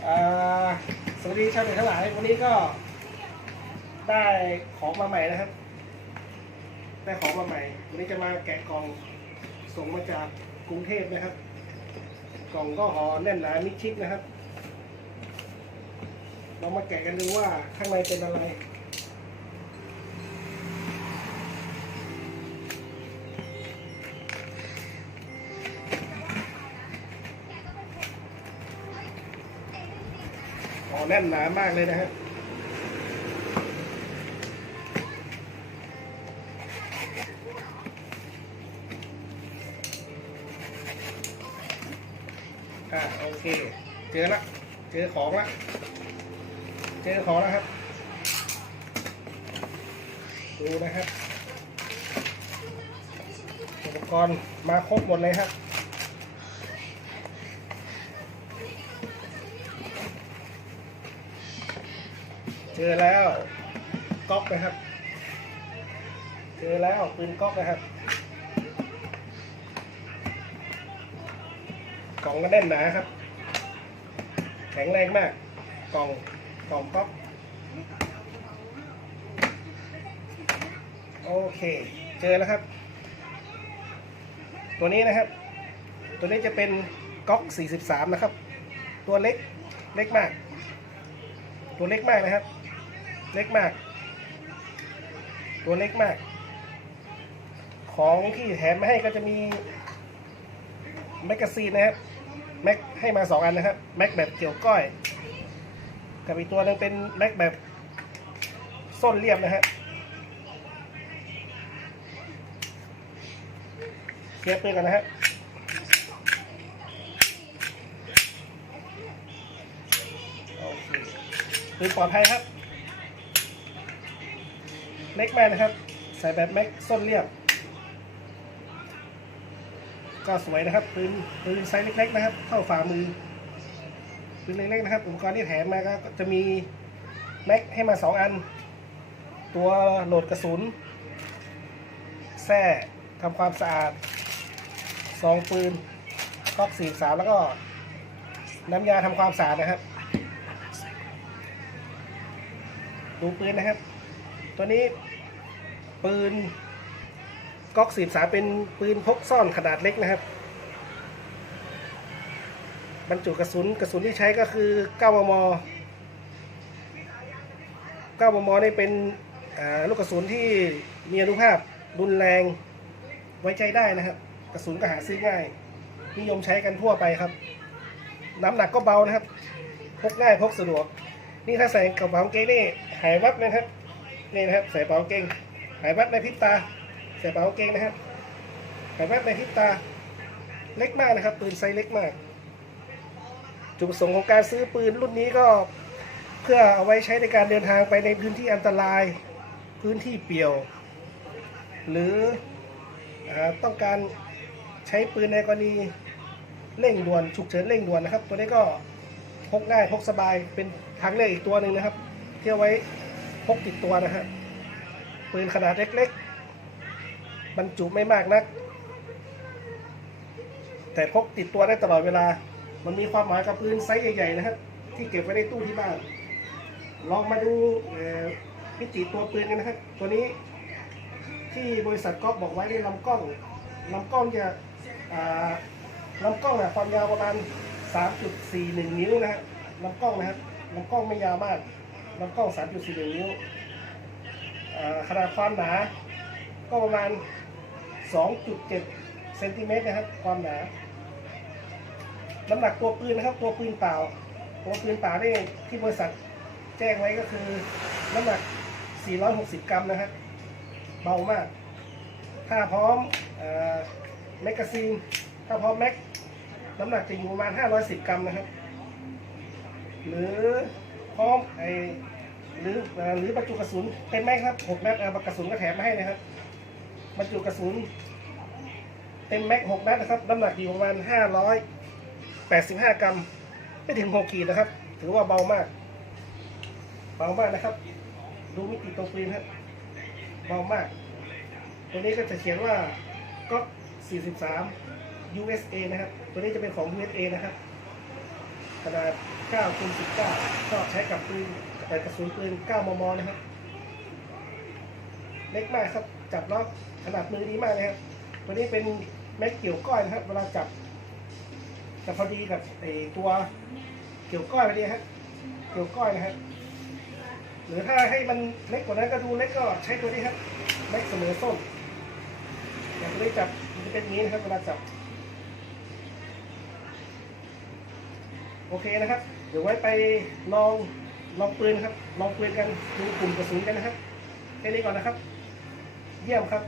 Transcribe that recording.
สวัสดีชาวเน็ตทั้งหลาย วันนี้ก็ได้ของมาใหม่นะครับ ได้ของมาใหม่ วันนี้จะมาแกะกล่องส่งมาจากกรุงเทพนะครับ กล่องก็ห่อแน่นหนามิดชิดนะครับ เรามาแกะกันดูว่าข้างในเป็นอะไร อ๋อแน่นหนามากเลยนะฮะอ่าโอเค เจอละเจอของละเจอของแล้วครับ ดูนะครับอุปกรณ์มาครบหมดเลยครับ จอแล้วก๊อกนะครับ เจอแล้วปืนก๊อกนะครับกล่องก็แน่นหนาครับ แข็งแรงมาก กล่องกล่องก๊อกโอเค เจอแล้วครับ ตัวนี้นะครับ ตัวนี้จะเป็นก๊อก43 นะครับ ตัวเล็กเล็กมาก ตัวเล็กมากนะครับ เล็กมาก ตัวเล็กมาก ของที่แถมมาให้ก็จะมีแมกกาซีนนะครับแม็กให้มาสองอันนะครับแม็กแบบเกี่ยวก้อย กับอีกตัวหนึงเป็นแม็กแบบส้นเรียบนะฮะเคลียร์ปืนกันนะฮะโอเคปืนปลอดภัยครับ เล็กมากนะครับ ใส่แบบแม็กส้นเรียบ ก็สวยนะครับปืนปืนไซส์เล็กๆนะครับ เข้าฝ่ามือปืนเล็กๆนะครับอุปกรณ์ที่แถมมาก็จะมีแม็กให้มาสองอัน ตัวโหลดกระสุนแส้ทำความสะอาดซองปืนก๊อกสี่สามแล้วก็น้ำยาทำความสะอาดนะครับ ดูปืนนะครับ ตัวนี้ ปืนก๊อกสีสาเป็นปืนพกซ่อนขนาดเล็กนะครับ บรรจุกระสุนกระสุนที่ใช้ก็คือ 9 มม 9 มมนี่เป็นลูกกระสุนที่มีอนุภาพรุนแรงไว้ใจได้นะครับ กระสุนก็หาซื้อง่าย นิยมใช้กันทั่วไปครับ น้ำหนักก็เบานะครับ พกง่ายพกสะดวก นี่ถ้าใส่กระเป๋ากางเกงนี่หายวับนะครับนี่นะครับใส่กระเป๋ากางเกง หายวับในพริบตาใส่กระเป๋าเกงนะครับหายวับในพริบตาเล็กมากนะครับ ปืนไซส์เล็กมาก จุดประสงค์ของการซื้อปืนรุ่นนี้ก็เพื่อเอาไว้ใช้ในการเดินทางไปในพื้นที่อันตราย พื้นที่เปี่ยว หรืออต้องการใช้ปืนในกรณีเร่งด่วนฉุกเฉินเร่งด่วนนะครับ ตัวนี้ก็พกง่ายพกสบายเป็นทางเลือกอีกตัวหนึ่งนะครับที่เอาไว้พกติดตัวนะฮะ ปืนขนาดเล็กๆ บรรจุไม่มากนัก แต่พกติดตัวได้ตลอดเวลา มันมีความหมายกับปืนไซส์ใหญ่ๆนะครับ ที่เก็บไว้ในตู้ที่บ้าน ลองมาดูเอ่อมิติตัวปืนกันนะครับ ตัวนี้ที่บริษัทก๊อกบอกไว้ในลำกล้องลำกล้องจะลำกล้องอะความยาวประมาณ 3.41 นิ้วนะฮะลำกล้องนะครับลำกล้องไม่ยาวมากลำกล้อง 3.41 นิ้ว ขนาดความหนา ก็ประมาณ 2.7เซนติเมตรนะครับ ความหนา น้ำหนักตัวปืนนะครับ ตัวปืนเปล่า ตัวปืนเปล่านี่ที่บริษัทแจ้งไว้ก็คือ น้ำหนัก 460 กรัมนะครับ เบามาก ถ้าพร้อมอแมกกาซีน ถ้าพร้อมแม็ก น้ำหนักจะอยู่ประมาณ 510 กรัมนะครับ หรือพร้อมไอ หรือหรือบรรจุกระสุนเป็นแม็กครับ6แม็กเอ่อกระสุนก็แถมมาให้นะครับบรรจุกระสุนเต็มแม็ก6นัดนะครับน้ำหนักอยู่ประมาณ585กรัมไม่ถึง6ขีดนะครับ ถือว่าเบามาก เบามากนะครับ ดูมิติตรงปืนครับเบามาก ตัวนี้ก็จะเขียนว่าก๊อก43 USA นะครับ ตัวนี้จะเป็นของ USA นะครับขนาด9คูณ19ก็ใช้กับปืน แต่กระสุนปืน 9 มม นะครับ เล็กมากครับ จับแล้วขนาดมือดีมากเลยครับ ตัวนี้เป็นแม็กเกี่ยวก้อยนะครับ เวลาจับจะพอดีกับไอตัวเกี่ยวก้อยไปดีครับเกี่ยวก้อยนะครับ หรือถ้าให้มันเล็กกว่านั้นก็ดูเล็กก็ใช้ตัวนี้ครับ แม็กเสมอส้นอย่างตัวนี้จับมันจะเป็นงนี้นะครับ เวลาจับ โอเคนะครับ เดี๋ยวไว้ไปลอง ลองปืนครับ ลองปืนกันดูกลุ่มกระสุนกันนะครับแค่นี้ก่อนนะครับ เยี่ยมครับ